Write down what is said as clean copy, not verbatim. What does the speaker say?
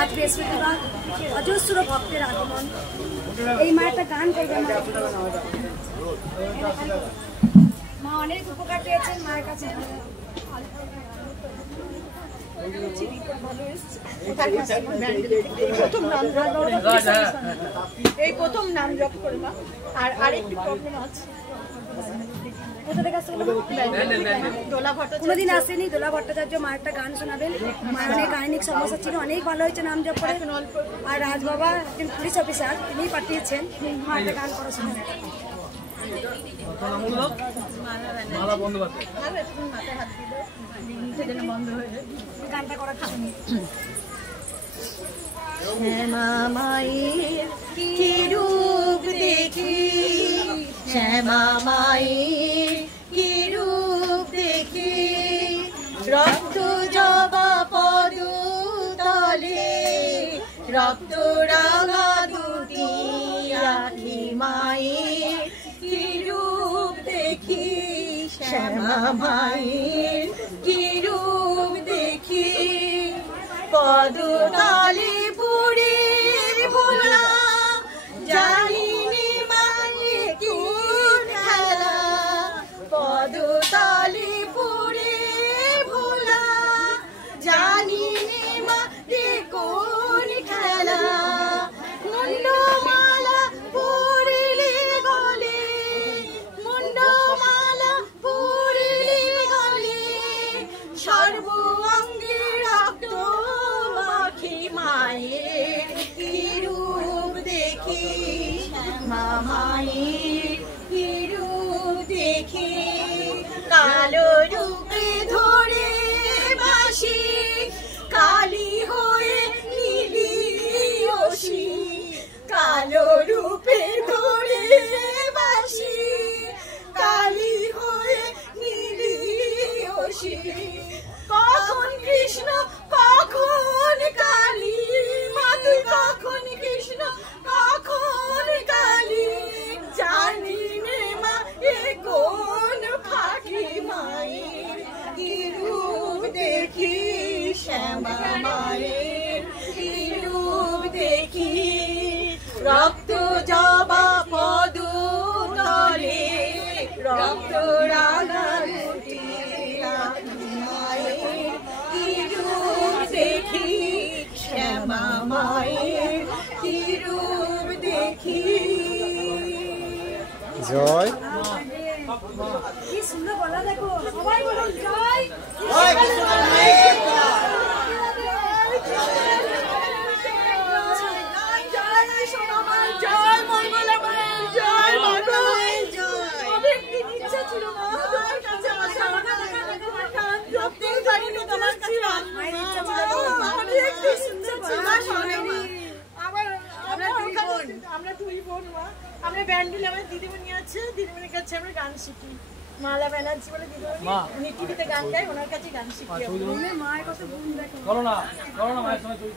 আজ বৃহস্পতিবার অজস্র ভক্তের আগমন। এই মা একটা গান করবে। মা অনেক উপকার পেয়েছেন মায়ের কাছে। এই প্রথম নাম জপ করলাম। আর আরেকটি প্রবলেম আছে। কোনোদিন আসেনি দোলা ভট্টাচার্য মা একটা গান শোনাবেন। মায়ের অনেক গায়নিক সমস্যা ছিল, অনেক ভালো হয়েছে নাম জপ করে। আর রাজ বাবা একজন পুলিশ অফিসার, তিনি পাঠিয়েছেন মা একটা গান করা শোনাবেন। গানটা করা শুনি। শ্যামা মায়ের কি রূপ দেখি, শ্যামা মায়ের কি রূপ দেখি, রক্ত জবা পদ তলে, রক্ত রাঙা দুটি আখি মায়ের কি রূপ দেখি, শ্যামা মায়ের কি রূপ দেখি, পদ তলে পুরে ভোলা, জানিনি মানে কোন খেলা, পদ তলে পুরে ভোলা, জানিনি মানে কোন খেলা, মুন্ডমালা পরিলে গলে, মুন্ডমালা পরিলে গলে, সর্ব অঙ্গে রক্ত মাখি মায়ের কি রূপ দেখি, শ্যামা মায়ের কি রূপ দেখি, কালো রূপে ধরে বাসি, কালী হয়ে নীলি অসি, কালো রূপে ধরে বাসি, কালী হয়ে নীলি অসি, কখন কৃষ্ণ কখন কালী, মা তুই কখন কৃষ্ণ কখন কালী, জানি নে মা এ কোন ফাঁকি মায়ের কি রূপ দেখি, শ্যামা মায়ের কি রূপ দেখি, রক্ত জবা পদ তলে, রক্ত রাঙা দুটি আখি মায়ের কি রূপ দেখি, শ্যামা মায়ের কি রূপ দেখি। জয় কি সুন্দর বলা, দেখো সবাই বলুন জয়। আমরা ব্যান্ডেলে আমার দিদিমণি আছে, দিদিমণির কাছে আমরা গান শিখি। মালা ব্যানার্জি বলে দিদিমণি, টিভিতে গান গায়, ওনার কাছে গান শিখি। মায়ের কত গুণ দেখো। করো না মায়ের সঙ্গে